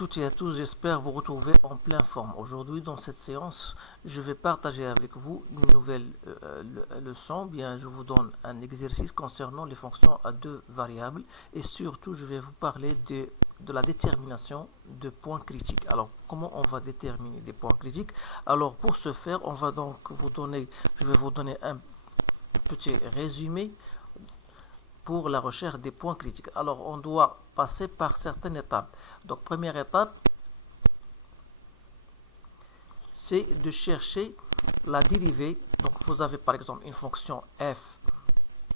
toutes et à tous, j'espère vous retrouver en pleine forme. Aujourd'hui, dans cette séance, je vais partager avec vous une nouvelle leçon. Bien, je vous donne un exercice concernant les fonctions à deux variables et surtout, je vais vous parler de la détermination de points critiques. Alors, comment on va déterminer des points critiques? Alors, pour ce faire, on va donc je vais vous donner un petit résumé pour la recherche des points critiques. Alors, on doit passer par certaines étapes. Donc, première étape, c'est de chercher la dérivée. Donc, vous avez par exemple une fonction f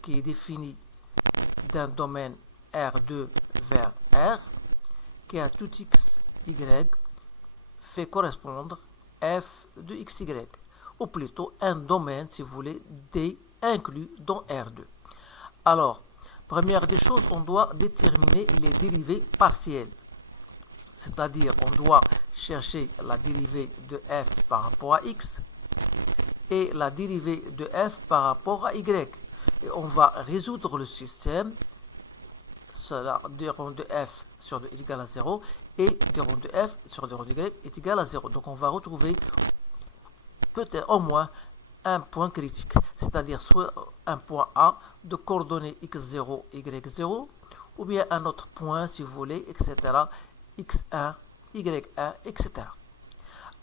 qui est définie d'un domaine R2 vers R, qui à tout x, y fait correspondre f de xy, ou plutôt un domaine, si vous voulez, D inclus dans R2. Alors, première des choses, on doit déterminer les dérivées partielles. C'est-à-dire, on doit chercher la dérivée de f par rapport à x et la dérivée de f par rapport à y. Et on va résoudre le système, cela d rond de f sur d est égal à 0 et d rond de f sur d rond de y est égal à 0. Donc, on va retrouver peut-être au moins un point critique, c'est-à-dire soit un point A de coordonnées x0, y0, ou bien un autre point, si vous voulez, etc., x1, y1, etc.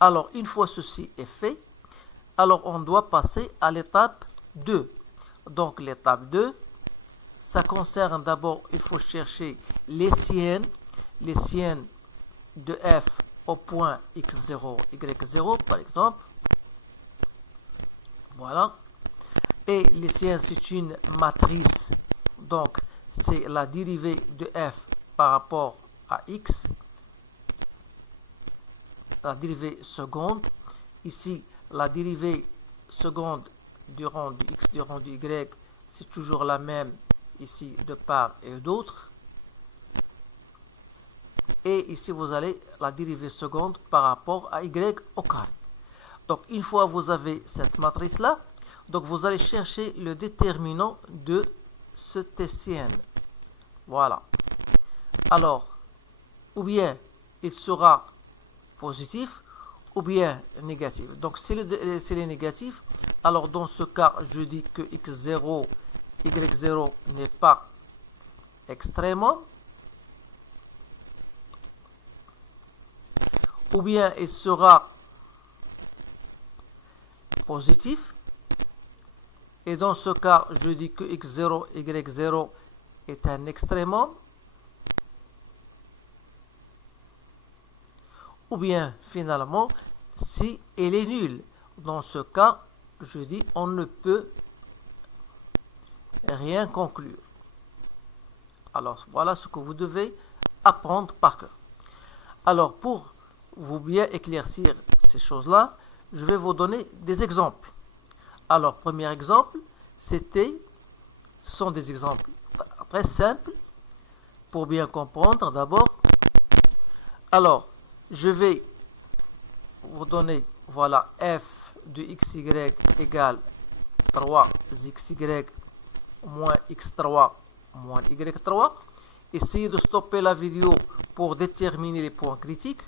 Alors, une fois ceci est fait, alors on doit passer à l'étape 2. Donc, l'étape 2, ça concerne d'abord, il faut chercher les siennes de f au point x0, y0, par exemple. Voilà. Et les siennes, c'est une matrice. Donc, c'est la dérivée de f par rapport à x. La dérivée seconde. Ici, la dérivée seconde du rond du x, du rond du y, c'est toujours la même ici de part et d'autre. Et ici, vous avez la dérivée seconde par rapport à y au carré. Donc, une fois que vous avez cette matrice-là, donc vous allez chercher le déterminant de cette sienne. Voilà. Alors, ou bien il sera positif, ou bien négatif. Donc, s'il est négatif, alors dans ce cas, je dis que x0, y0 n'est pas extrêmement. Ou bien il sera positif. Et dans ce cas, je dis que x0, y0 est un extrémum. Ou bien, finalement, si elle est nulle. Dans ce cas, je dis on ne peut rien conclure. Alors, voilà ce que vous devez apprendre par cœur. Alors, pour vous bien éclaircir ces choses-là, je vais vous donner des exemples. Alors, premier exemple, ce sont des exemples très simples pour bien comprendre d'abord. Alors, je vais vous donner, voilà, f de xy égale 3xy moins x3 moins y3. Essayez de stopper la vidéo pour déterminer les points critiques.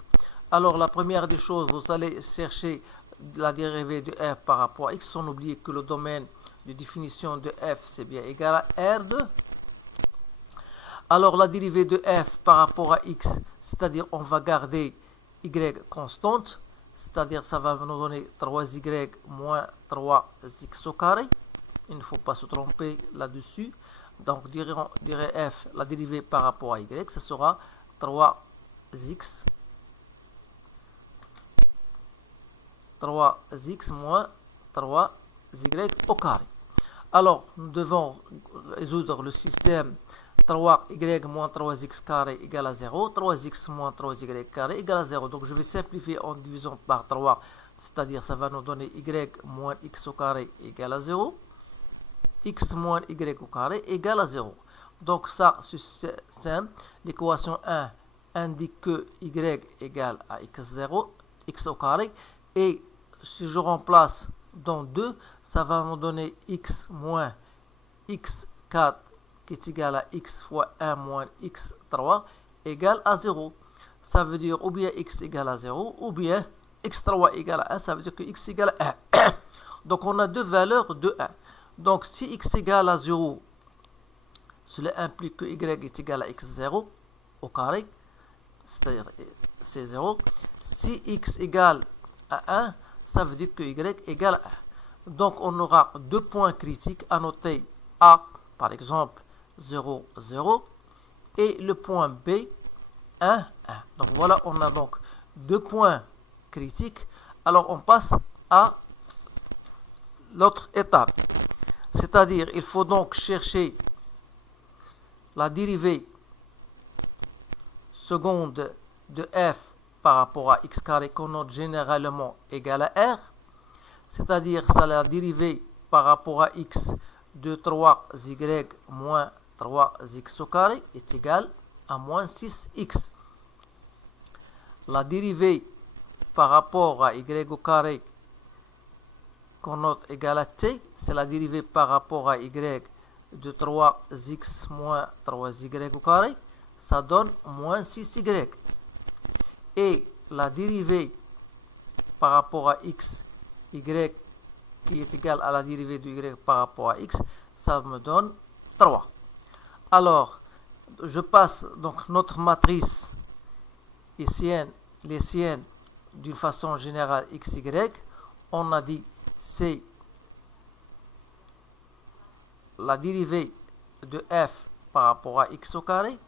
Alors, la première des choses, vous allez chercher la dérivée de f par rapport à x, sans oublier que le domaine de définition de f, c'est bien égal à R2. Alors, la dérivée de f par rapport à x, c'est-à-dire on va garder y constante, c'est-à-dire ça va nous donner 3y moins 3x au carré. Il ne faut pas se tromper là-dessus. Donc, dirait f, la dérivée par rapport à y, ce sera 3x moins 3y au carré. Alors, nous devons résoudre le système 3y moins 3x carré égale à 0, 3x moins 3y carré égale à 0. Donc, je vais simplifier en divisant par 3, c'est-à-dire ça va nous donner y moins x au carré égale à 0, x moins y au carré égale à 0. Donc, ça, c'est simple. L'équation 1 indique que y égale à x0, x au carré, et si je remplace dans 2, ça va me donner x moins x4 qui est égal à x fois 1 moins x3 égale à 0. ça veut dire ou bien x égale à 0, ou bien x3 égale à 1, ça veut dire que x égale à 1. Donc on a deux valeurs de 1. Donc si x égale à 0, cela implique que y est égal à x0 au carré, c'est-à-dire c'est 0. Si x égale à 1, ça veut dire que y égale à 1. Donc on aura deux points critiques à noter A, par exemple 0, 0, et le point B, 1, 1. Donc voilà, on a donc deux points critiques. Alors on passe à l'autre étape. C'est-à-dire, il faut donc chercher la dérivée seconde de f par rapport à x carré qu'on note généralement égale à r. C'est-à-dire, ça la dérivée par rapport à x de 3y moins 3x au carré est égale à moins 6x. La dérivée par rapport à y au carré qu'on note égale à t, c'est la dérivée par rapport à y de 3x moins 3y au carré, ça donne moins 6y. Et la dérivée par rapport à x, y qui est égale à la dérivée de y par rapport à x, ça me donne 3. Alors, je passe donc notre matrice lycéenne d'une façon générale x, y. On a dit c'est la dérivée de f par rapport à x au carré,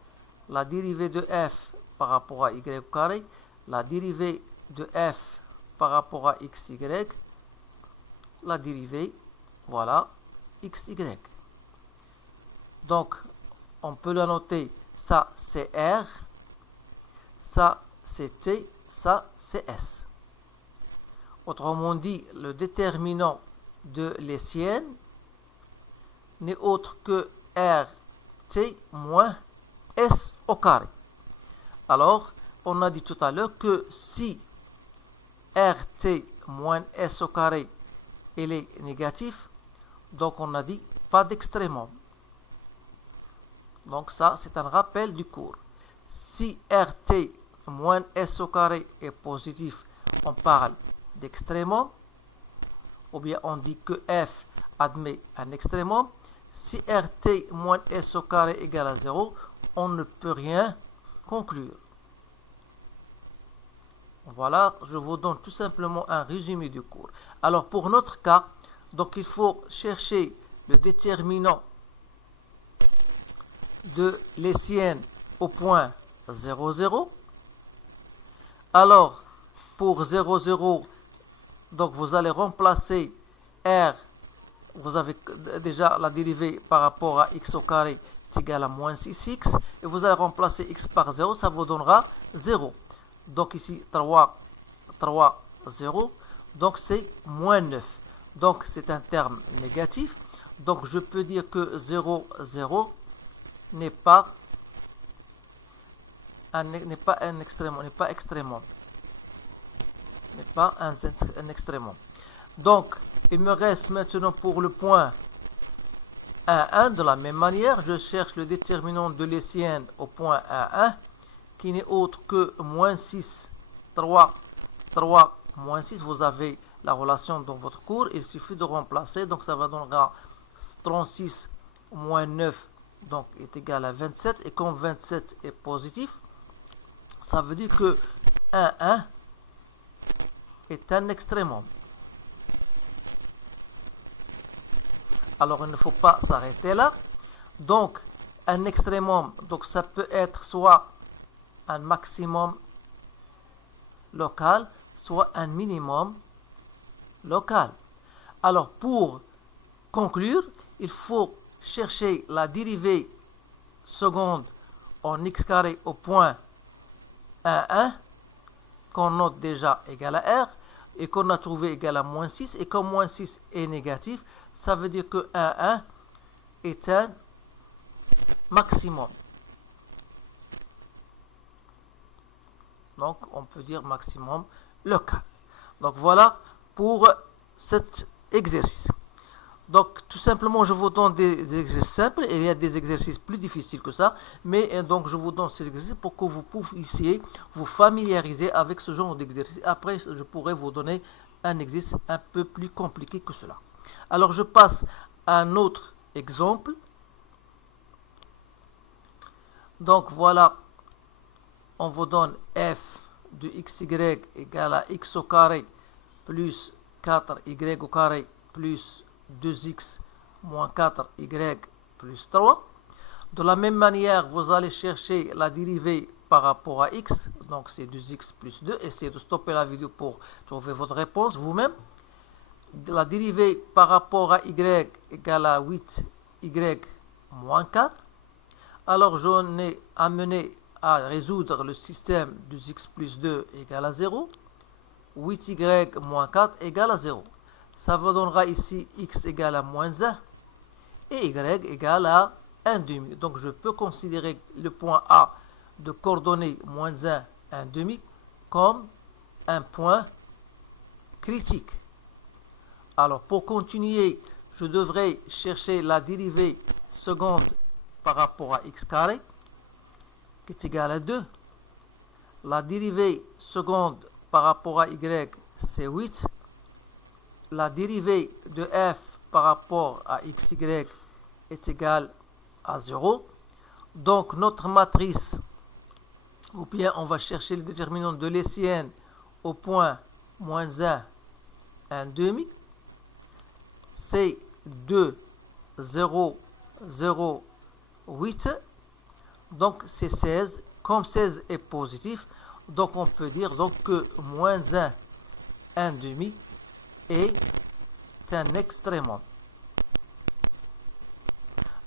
la dérivée de f par rapport à y au carré, la dérivée de f par rapport à x, y, la dérivée, voilà, x, y. Donc, on peut la noter, ça c'est R, ça c'est T, ça c'est S. Autrement dit, le déterminant de l'essienne n'est autre que RT moins S au carré. Alors, on a dit tout à l'heure que si RT moins S au carré il est négatif, donc on a dit pas d'extrémum. Donc ça, c'est un rappel du cours. Si RT moins S au carré est positif, on parle d'extrémum, ou bien on dit que f admet un extrémum. Si RT moins S au carré égale à 0, on ne peut rien conclure. Voilà, je vous donne tout simplement un résumé du cours. Alors pour notre cas, donc il faut chercher le déterminant de l'essienne au point 0, 0. Alors pour 0, 0, donc vous allez remplacer R, vous avez déjà la dérivée par rapport à x au carré est égal à moins 6x, et vous allez remplacer x par 0, ça vous donnera 0. Donc ici 3, 0, donc c'est moins 9. Donc c'est un terme négatif, donc je peux dire que 0, 0 n'est pas un extrémum, n'est pas extrémum. N'est pas un extrémum. Donc, il me reste maintenant pour le point 1, 1, de la même manière, je cherche le déterminant de l'essienne au point 1, 1, qui n'est autre que moins 6, 3, 3, moins 6. Vous avez la relation dans votre cours, il suffit de remplacer, donc ça va donner 36 moins 9, donc est égal à 27, et comme 27 est positif, ça veut dire que 1, 1 est un extrémum. Alors il ne faut pas s'arrêter là. Donc un extrémum, donc ça peut être soit un maximum local, soit un minimum local. Alors pour conclure, il faut chercher la dérivée seconde en x carré au point 1, 1, qu'on note déjà égal à R, et qu'on a trouvé égal à moins 6, et comme moins 6 est négatif, ça veut dire que 1, 1 est un maximum. Donc, on peut dire maximum local. Donc, voilà pour cet exercice. Donc, tout simplement, je vous donne des exercices simples et il y a des exercices plus difficiles que ça. Mais donc, je vous donne ces exercices pour que vous puissiez vous familiariser avec ce genre d'exercice. Après, je pourrais vous donner un exercice un peu plus compliqué que cela. Alors, je passe à un autre exemple. Donc, voilà, on vous donne f de xy égale à x au carré plus 4y au carré plus 2x moins 4y plus 3. De la même manière, vous allez chercher la dérivée par rapport à x, donc c'est 2x plus 2. Essayez de stopper la vidéo pour trouver votre réponse vous-même. La dérivée par rapport à y égale à 8y moins 4. Alors, j'en ai amené à résoudre le système 2x plus 2 égale à 0. 8y moins 4 égale à 0. Ça vous donnera ici x égale à moins 1 et y égale à 1 demi. Donc, je peux considérer le point A de coordonnées moins 1, 1 demi comme un point critique. Alors, pour continuer, je devrais chercher la dérivée seconde par rapport à x carré, qui est égal à 2. La dérivée seconde par rapport à y, c'est 8. La dérivée de f par rapport à xy est égale à 0. Donc, notre matrice, ou bien on va chercher le déterminant de l'essienne au point moins 1, 1 demi. C'est 2, 0, 0, 8. Donc, c'est 16. Comme 16 est positif, donc on peut dire donc que moins 1, 1 demi est un extrémum.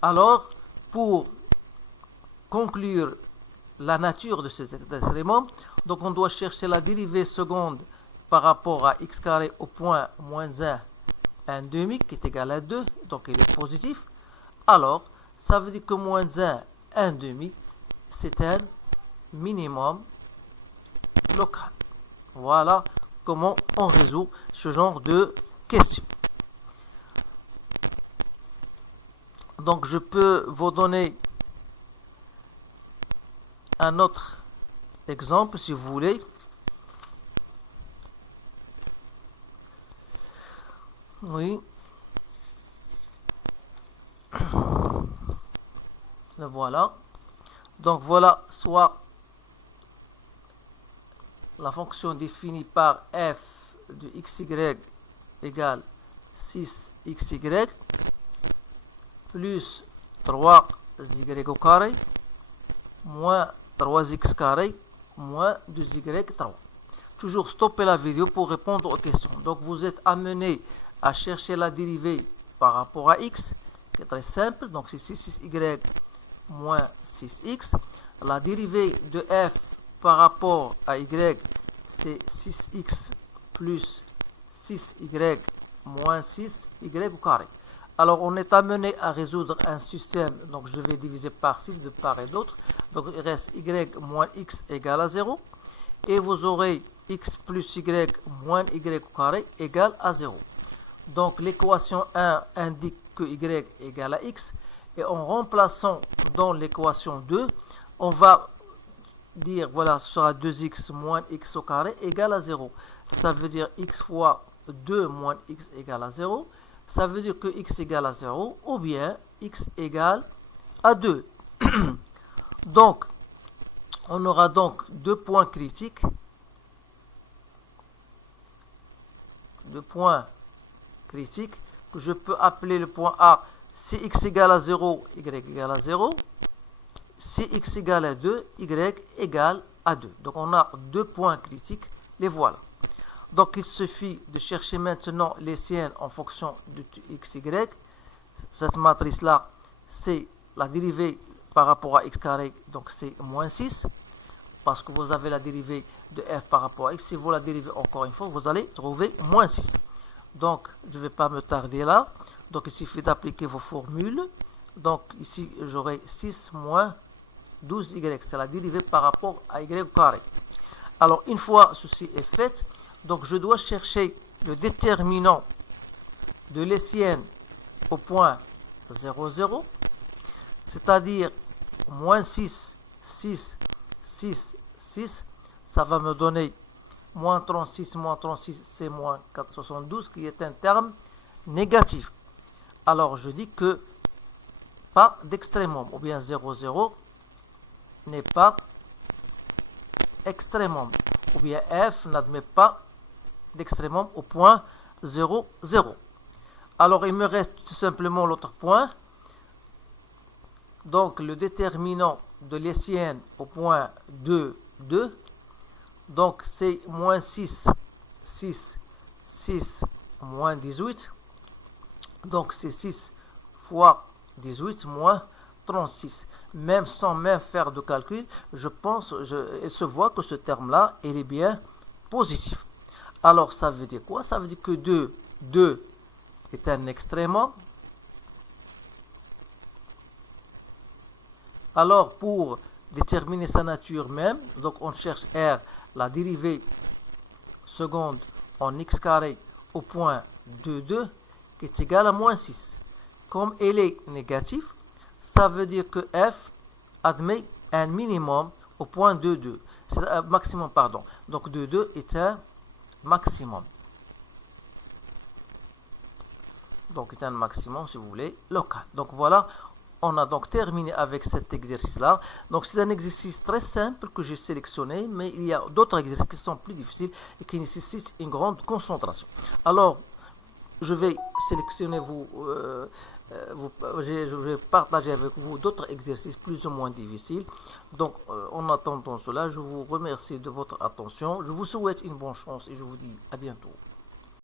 Alors, pour conclure la nature de ces extrémums, donc on doit chercher la dérivée seconde par rapport à x carré au point moins 1, 1 demi, qui est égal à 2, donc il est positif. Alors, ça veut dire que moins 1, 1 demi, c'est un minimum local. Voilà comment on résout ce genre de questions. Donc, je peux vous donner un autre exemple, si vous voulez. Oui. Voilà. Donc, voilà soit la fonction définie par f de xy égale 6xy plus 3y au carré moins 3x carré moins 2y3. Toujours stopper la vidéo pour répondre aux questions. Donc, vous êtes amené à chercher la dérivée par rapport à x, qui est très simple. Donc, c'est 6y moins 6x. La dérivée de f par rapport à y, c'est 6x plus 6y moins 6y au carré. Alors, on est amené à résoudre un système. Donc, je vais diviser par 6 de part et d'autre. Donc, il reste y moins x égale à 0. Et vous aurez x plus y moins y au carré égale à 0. Donc, l'équation 1 indique que y égale à x. Et en remplaçant dans l'équation 2, on va dire, voilà, ce sera 2x moins x au carré égale à 0. Ça veut dire x fois 2 moins x égale à 0. Ça veut dire que x égale à 0 ou bien x égale à 2. Donc, on aura donc deux points critiques. Deux points critiques que je peux appeler le point A. Si x égale à 0, y égale à 0. Si x égale à 2, y égale à 2. Donc, on a deux points critiques. Les voilà. Donc, il suffit de chercher maintenant les siennes en fonction de x, y. Cette matrice-là, c'est la dérivée par rapport à x carré. Donc, c'est moins 6. Parce que vous avez la dérivée de f par rapport à x. Si vous la dérivez encore une fois, vous allez trouver moins 6. Donc, je ne vais pas me tarder là. Donc, il suffit d'appliquer vos formules. Donc, ici, j'aurai 6 moins 12y. C'est la dérivée par rapport à y au carré. Alors, une fois ceci est fait, donc je dois chercher le déterminant de l'essienne au point 0, 0, c'est-à-dire moins 6, 6, 6, 6, ça va me donner moins 36, c'est moins 472, qui est un terme négatif. Alors je dis que pas d'extrémum, ou bien 0, 0 n'est pas extrémum, ou bien f n'admet pas d'extrémum au point 0, 0. Alors il me reste tout simplement l'autre point. Donc le déterminant de l'essienne au point 2, 2. Donc c'est moins 6, 6, 6, moins 18. Donc c'est 6 fois 18 moins 36. Même sans même faire de calcul, je pense, il se voit que ce terme-là, il est bien positif. Alors ça veut dire quoi? Ça veut dire que 2, 2 est un extrémum. Alors pour déterminer sa nature même, donc on cherche R, la dérivée seconde en x carré au point 2, 2, qui est égale à moins 6. Comme elle est négative, ça veut dire que f admet un minimum au point 2, 2. C'est un maximum, pardon. Donc 2, 2 est un maximum. Donc est un maximum, si vous voulez, local. Donc voilà, on a donc terminé avec cet exercice-là. Donc c'est un exercice très simple que j'ai sélectionné, mais il y a d'autres exercices qui sont plus difficiles et qui nécessitent une grande concentration. Alors, je vais sélectionner je vais partager avec vous d'autres exercices plus ou moins difficiles. Donc, en attendant cela, je vous remercie de votre attention. Je vous souhaite une bonne chance et je vous dis à bientôt.